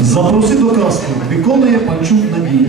Запроси до казки. Виконує Панчук Надія.